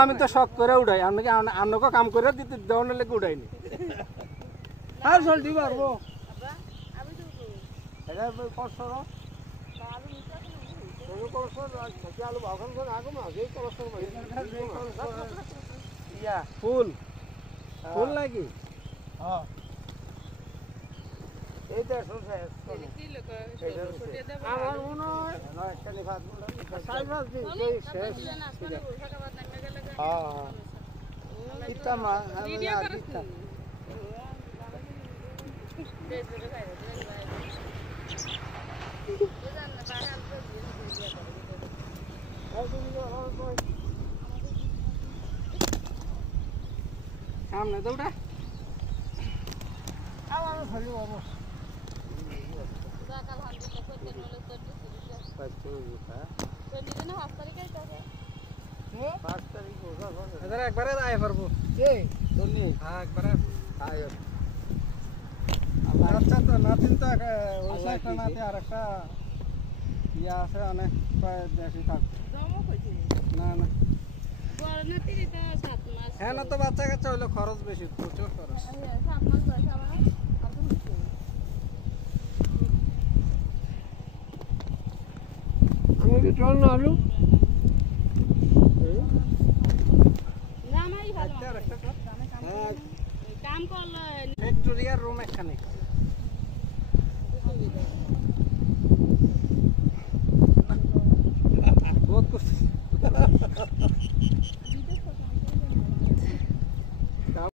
আমি তো শখ করে উঠাই আপনাকে কাম করে দিতে দেওয়ার লেগে উঠাইনি আর জলদি পারবো ফুল ফুল নাকি আমার মনে হয় সামনে তো ওটা একবারে আয় পারবো একবারে আচ্ছা তো নাতিন তো একটা নাতি আর একটা ইয়া আছে অনেক প্রায় বেশি থাক না না হ্যাঁ না তো বাচ্চা কাচ্চা হইলো খরচ বেশি প্রচুর খরচ আমি কি চল না আলু কাম করলে ভিক্টোরিয়ার রুম একখানে